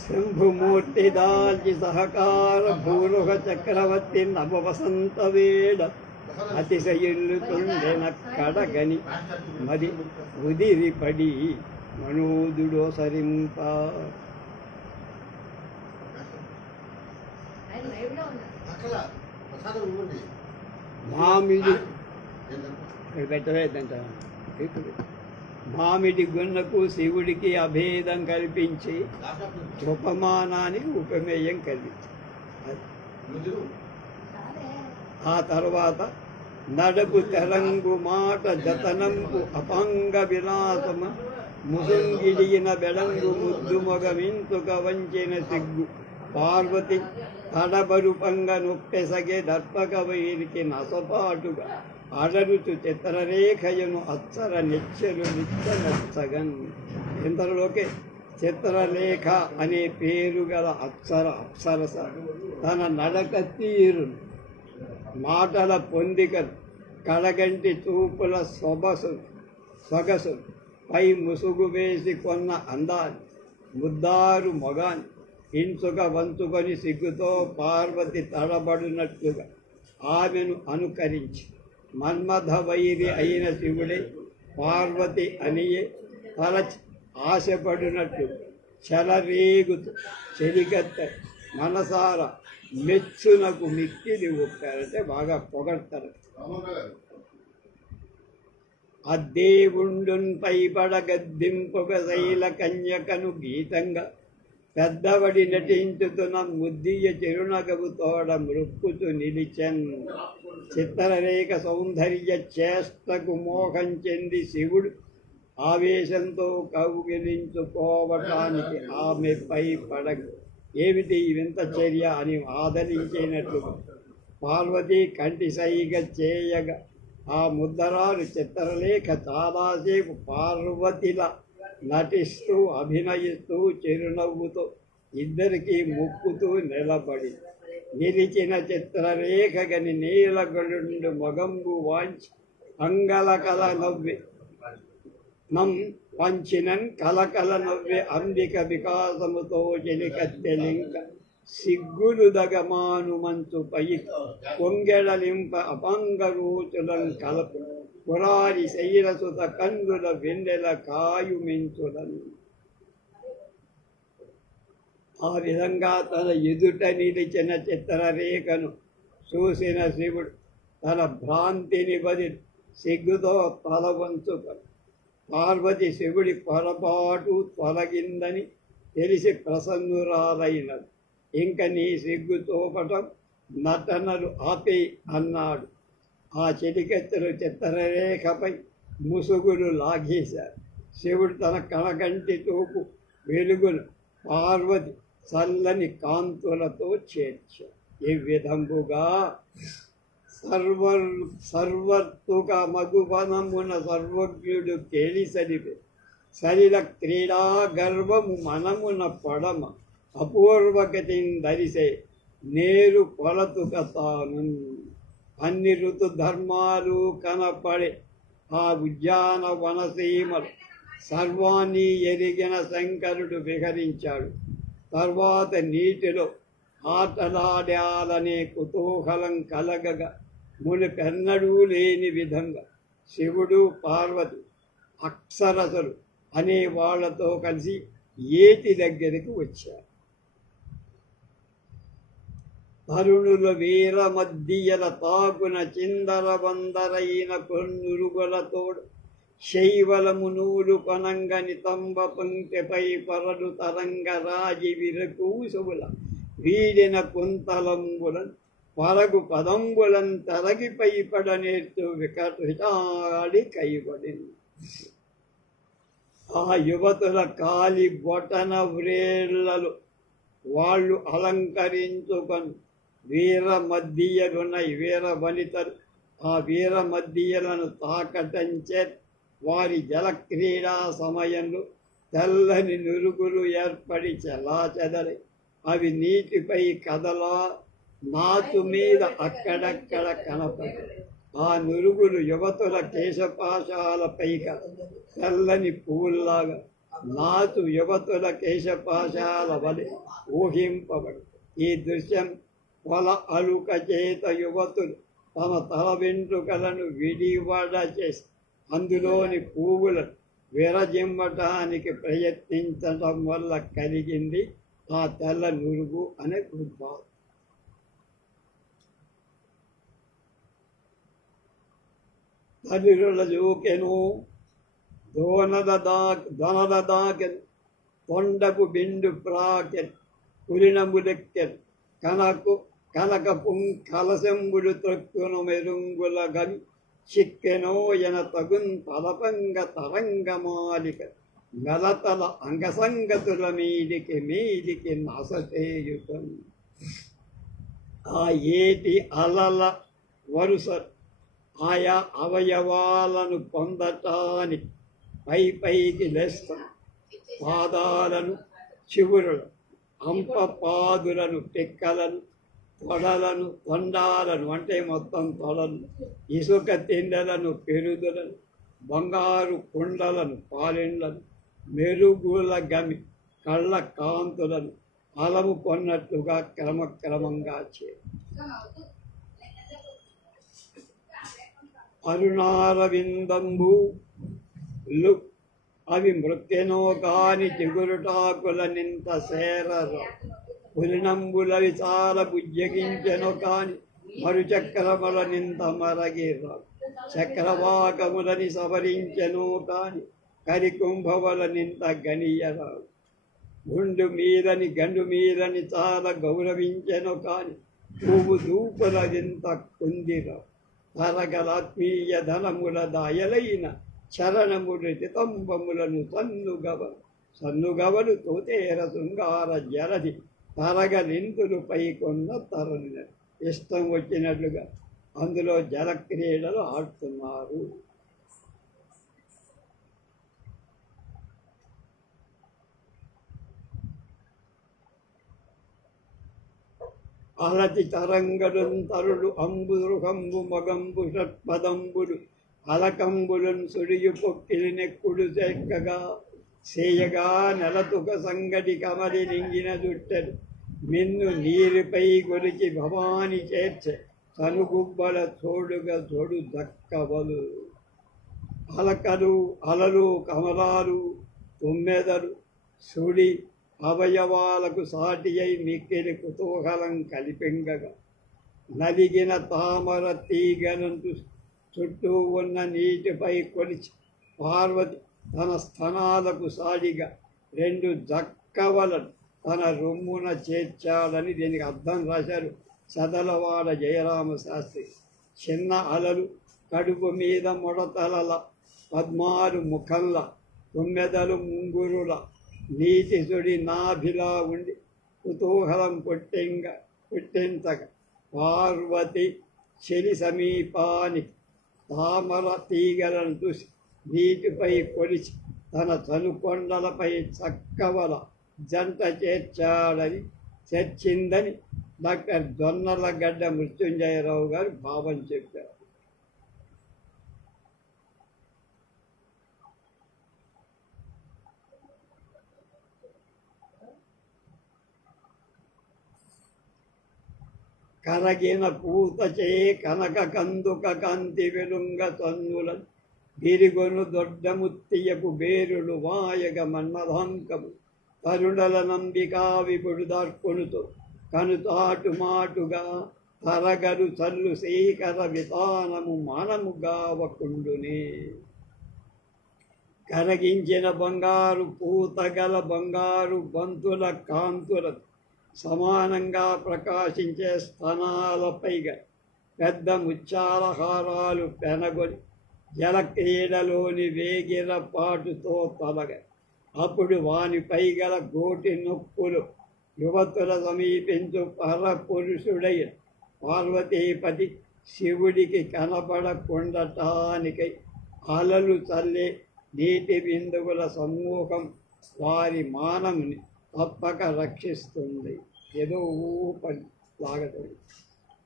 శంభుమూర్తి దాల్చి సహకార భూరుహ చక్రవర్తి నవ వసంత వేళ అతిశయిల్లుతుండెన కడగని మరి ఉదిరిపడి మనోదుడో సరింప. మామిడి పెట్టలేదంట. మామిడి గున్నకు శివుడికి అభేదం కల్పించి ఉపమానానికి ఉపమేయం కలిగించి ఆ తర్వాత నడపు తెలంగు మాట జతనంపు అపంగ విలాసమ ముసుంగిడిగిన బెడంగు ముద్దు మొగమింతుక వంచిన సిగ్గు పార్వతి తడబరుపంగ నొప్పెసగే దర్పక వైరికి నసపాటుగా అడరుచు చిత్రరేఖయను అచ్చర నెచ్చలు నిచ్చనచ్చగన్. ఇంతలోకే చిత్రలేఖ అనే పేరు గల అప్సరస తన నడక తీరును, మాటల పొందికలు, కడగంటి చూపుల సొగసు పై ముసుగు వేసి కొన్న అందాన్ని, ముద్దారు మొగాన్ని ఇంచుక వంచుకొని సిగ్గుతో పార్వతి తడబడినట్లుగా ఆమెను అనుకరించి మన్మథ వైరి అయిన శివుడే పార్వతి అనియే తలచి ఆశపడినట్లు చెలరేగుతూ చెలిగత్త మనసార మెచ్చునకు మిక్కిలి ఒప్పారంటే బాగా పొగడతారు. అద్దేవుండున్ పైబడ గద్దింపుగ శైల కన్యకను గీతంగా పెద్దవడి నటించుతున్న ముద్దియ చిరునగవు తోడ మృక్కుతూ నిలిచెన్. చిత్రరేఖ సౌందర్య చేష్టకు మోహం చెంది శివుడు ఆవేశంతో కౌగిలించుకోవటానికి ఆమెపై పడగు. ఏమిటి వింత చర్య అని ఆదరించినట్లుగా పార్వతి కంటి సైగ చేయగా ఆ ముద్దరాలు చిత్రలేఖ చాలాసేపు పార్వతిలా నటిస్తూ అభినయిస్తూ చిరునవ్వుతో ఇద్దరికీ ముక్కుతూ నిలబడి నిలిచిన చిత్రరేఖ గని నీలగొండు మొగంబు వాంచి అంగలకల నవ్వే వంచినన్ కలకల నవ్వే అంబిక వికాసముతో చెలికత్తెలింక సిగ్గులు దగమాను మంచు పై కొంగెడలింప అపంగరూచులం కలపు పురారి శైరసుత కందుల వెన్నెల కాయుమించులను. ఆ విధంగా తన ఎదుట నిలిచిన చిత్రరేఖను చూసిన శివుడు తన భ్రాంతిని బదిలి సిగ్గుతో తల వంచుకొని పార్వతి శివుడి పొరపాటు తొలగిందని తెలిసి ప్రసన్నురాలైనది. ఇంక నీ సిగ్గు చూపటం నటనలు ఆపే అన్నాడు. ఆ చెలికెత్తలు చిత్రరేఖపై ముసుగులు లాగేశారు. శివుడు తన కళకంటి తోపు వెలుగును పార్వతి చల్లని కాంతులతో చేర్చాడు. ఈ విధంబుగా సర్వర్తుక మగువనమున సర్వజ్ఞుడు కేలిసలిపే సలిల క్రీడా గర్వము మనమున పడమ అపూర్వగతిని ధరిసే నేరు కొలతుక తాను. అన్ని ఋతు ధర్మాలు కనపడే ఆ ఉద్యాన వనసీమలు సర్వాన్ని ఎరిగిన శంకరుడు విహరించాడు. తర్వాత నీటిలో ఆటలాడాలనే కుతూహలం కలగగా మునిపెన్నడూ లేని విధంగా శివుడు పార్వతి అప్సరసలు అనే వాళ్లతో కలిసి ఏటి దగ్గరికి వచ్చారు. తరుణుల వీర మధ్యల తాకున చిందర బందరైన కొన్నురుగులతోడు శైవలము నూలు కొనంగని తంబ పంక్తిపై పరడు తరంగ రాజి విరకూసుల వీడిన కుంతలంబులను పరగు పదంబులను తరగిపై పడనేర్చు వికటాడి కైబడింది. ఆ యువతుల కాలి బొటన వ్రేళ్లలో వాళ్ళు అలంకరించుకొని వీర మధ్యలున్నాయి. వీర వనితలు ఆ వీర మధ్యలను తాకటంచే వారి జలక్రీడా సమయంలో తెల్లని నురుగులు ఏర్పడి చెల్లాచెదరై అవి నీటిపై కదలా నాచు మీద అక్కడక్కడ కనపడి ఆ నురుగులు యువతుల కేశపాశాలపైగా తెల్లని పువ్వుల్లాగా నాచు యువతుల కేశపాశాల వలె ఊహింపబడు. ఈ దృశ్యం పొల అలుక చేత యువతులు తమ తల వెంట్రుకలను విడివడ చేసి అందులోని పువ్వులను విరజిమ్మటానికి ప్రయత్నించడం వల్ల కలిగింది ఆ తెల్ల నురుగు అనే ఉద్భావం. తల్లిరుల జూకెను దొనద దాకెను తొండపు బిండు ప్రాకెన్ పులినములెక్కెను కనక కలసెంబుడు త్రొక్కును మెరుంగుల గని చిక్కెనో ఎన తగున్ తలపంగ తరంగమాలిక మెలతల అంగసంగతుల మీదికి నసచేయుతను. ఆ ఏటి అలల వరుస ఆయా అవయవాలను పొందటానికి పైకి లేస్తాను. పాదాలను చివురులను అంపపాదులను పిక్కలను తొడలను తొండాలను అంటే మొత్తం తొడలను ఇసుక తిండలను పెరుదులను బంగారు కుండలను పాలిండ్లను మెరుగుల గమి కళ్ళ కాంతులను అలము కొన్నట్లుగా క్రమక్రమంగా అరుణారవిందంబులు అవి మృక్కెనో కాని చిగురుటాకుల నింత సేరరు పులినంబులవి చాలా బుజ్జగించెనో కాని మరుచక్రముల నింత మరగిర్రాలు చక్రవాకములని సవరించెనో కాని కరికుంభవల నింత గనియరాలు గండు మీదని చాలా గౌరవించెనో కాని పువ్వు దూపుల నింత కుందిరావు తరగలాత్మీయ ధనముల దాయలైన చరణములు తితంబములను సన్నుగవలు తోతేర శృంగార జలది తరగలింతులు పైకొన్న తరలి ఇష్టం వచ్చినట్లుగా అందులో జలక్రీడలు ఆడుతున్నారు. అలతి తరంగడున్ తరుడు అంబురుహంబు మగంబు షట్పదంబులు అలకంబులను సుడియు పొక్కిలి నెక్కుడు చెక్కగా సేయగా నెలతుక సంగటి కమలి నింగిన జుట్టెలు మిన్ను నీరుపై గొలిచి భవాని చేర్చె కనుగుబ్బల తోడుగా తోడు దక్కవలు. అలలు కమలాలు తుమ్మెదలు సుడి అవయవాలకు సాటి అయి మిక్కిలి కుతూహలం కలిపింగగా నలిగిన తామర తీగనంటూ చుట్టూ ఉన్న నీటిపై కొలిచి పార్వతి తన స్థనాలకు సాడిగా 2 జక్కవలను తన రొమ్మున చేర్చాడని దీనికి అర్థం రాశారు చదలవాడ జయరామ శాస్త్రి. చిన్న అలలు కడుపు మీద ముడతలల పద్మాలు ముఖంలా తుమ్మెదలు ముంగురుల నీటి సుడి నాభిలా ఉండి కుతూహలం పుట్టించగా పార్వతి చెలి సమీపానికి తామర తీగలను చూసి నీటిపై కొలిచి తన చనుకొండలపై చక్కవల జంట చర్చిందని డాక్టర్ జొన్నలగడ్డ మృత్యుంజయరావు గారు భావం చెప్పారు. కరగిన పూతచే కనక కందుక కాంతి వెలుంగ తన్నులను గిరిగొను దొడ్డముత్తియపు బేరులు వాయగ మన్మధాంకము తరుణల నంబికా విపుడు దార్కొనుతో కనుతాటు మాటుగా తరగరు చల్లు శీకర వితానము మానముగావకుండునే. కరగించిన బంగారు పూతగల బంగారు బంతుల కాంతుల సమానంగా ప్రకాశించే స్థనాలపైగా పెద్ద ముత్యాలహారాలు పెనగొని జలక్రీడలోని వేగిర పాటుతో తొలగ అప్పుడు వానిపై గల గోటి నొప్పులు యువతుల సమీపించు పరపురుషుడై పార్వతీపతి శివుడికి కనపడకుండటానికై అలలు చల్లే నీటి బిందువుల సమూహం వారి మానవుని తప్పక రక్షిస్తుంది. ఏదో ఊపని లాగదు.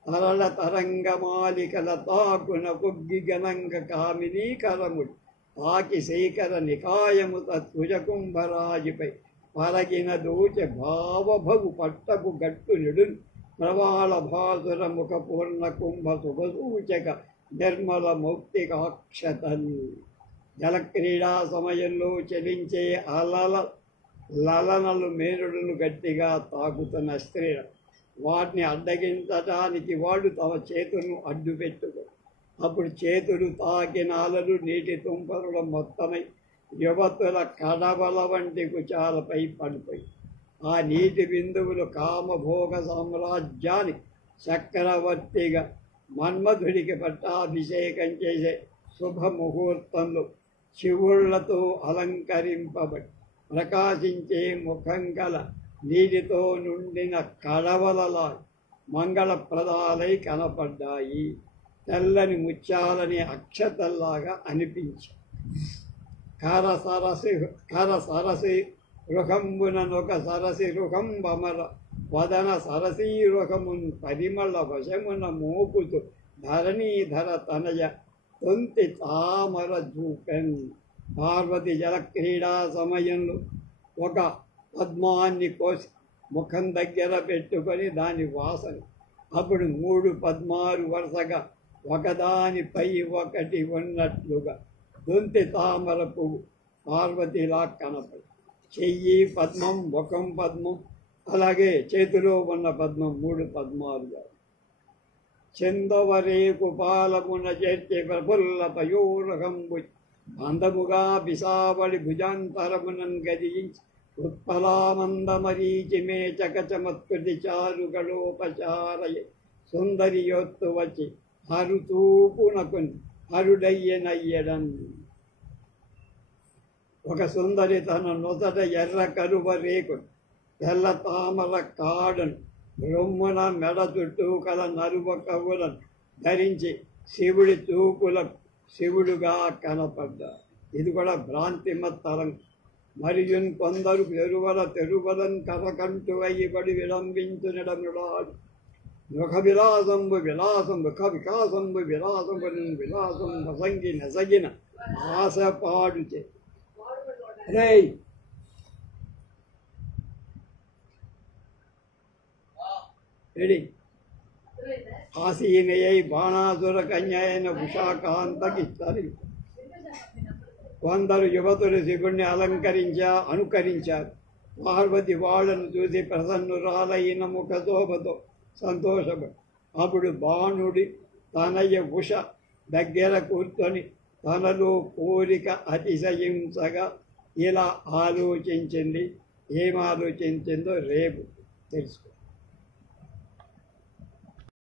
తరళ తరంగమాలికల తాకున కుగ్గి గనంగ కామినీ కరముడు తాకి శేఖర నికాయము తత్భుజకుంభరాజిపై పరగిన దూచ భావభగు పట్టపు గట్టు నిడు ప్రవాళ భాసుర ముఖ పూర్ణ కుంభ శుభసూచక నిర్మల మౌక్తికాక్షతలు. జలక్రీడా సమయంలో చలించే అలల లలనలు మేరుడును గట్టిగా తాకుతున్న స్త్రీలు. వాటిని అడ్డగించటానికి వాడు తమ చేతులను అడ్డు పెట్టుకో. అప్పుడు చేతులు తాకిన అలలు నీటి తుంపరుల మొత్తమై యువతుల కడవల వంటి కుచాలపై పడిపోయి ఆ నీటి బిందువులు కామభోగ సామ్రాజ్యాన్ని చక్రవర్తిగా మన్మధుడికి పట్టాభిషేకం చేసే శుభముహూర్తంలో శివుళ్లతో అలంకరింపబడి ప్రకాశించే ముఖం గల నీటితో నిండిన కడవలలా మంగళప్రదాలై కనపడ్డాయి. తెల్లని ముత్యాలని అక్షతల్లాగా అనిపించి కర సరసి రుహంబునొక సరసి రుహంబమర వదన సరసీ రుహమున్ పరిమళ వశమున మోపుతూ ధరణీధర తనయ తొంతి తామర జూపెన్. పార్వతి జలక్రీడా సమయంలో ఒక పద్మాన్ని కోసి ముఖం దగ్గర పెట్టుకొని దాని వాసన అప్పుడు 3 పద్మాలు వరుసగా ఒకదానిపై ఒకటి ఉన్నట్లుగా దొంతి తామర పువ్వు పార్వతిలా కనపడి చెయ్యి పద్మం ముఖం పద్మం అలాగే చేతిలో ఉన్న పద్మం 3 పద్మాలుగా చందవరేకు పాలమున చేర్చే ప్రఫుల్ల పయోరకంబు అందముగా పిసావళి భుజాంతరమునన్ గదించి ఉత్పలామందమరీచి మే చకచమత్కృతి చారుగళోపచారయ సుందరియోత్తు వచ్చి హరుతూపునకుని హరుడయ్యనయ్యడన్. ఒక సుందరి తన నొదట ఎర్ర కరువ రేకును తెల్ల తామర కాడును రొమ్మున మెడ చుట్టూ కల నరువ కవులను ధరించి శివుడి చూపులకు శివుడుగా కనపడ్డా. ఇది కూడా భ్రాంతిమత్తరం. మరియు కొందరు తెరువలను కరకంటు అయ్యబడి విలంబించునడముడాడు. ముఖ విలాసంబు విలాసం ముఖ వికాసంబు విలాసంబు విలాసం నసంగి నసగిన ఆశ పాడుచే. రెడీ ఆసీనయై బాణాసుర కన్యైన ఉషాకాంతకిస్తారు. కొందరు యువతులు శివుణ్ణి అనుకరించారు. పార్వతి వాళ్ళను చూసి ప్రసన్నురాలైన ముఖ శోభతో సంతోషపడి అప్పుడు బాణుడి తనయ ఉష దగ్గర కూర్చొని తనలో కోరిక అతిశయించగా ఇలా ఆలోచించింది. ఏం ఆలోచించిందో రేపు తెలుసుకో.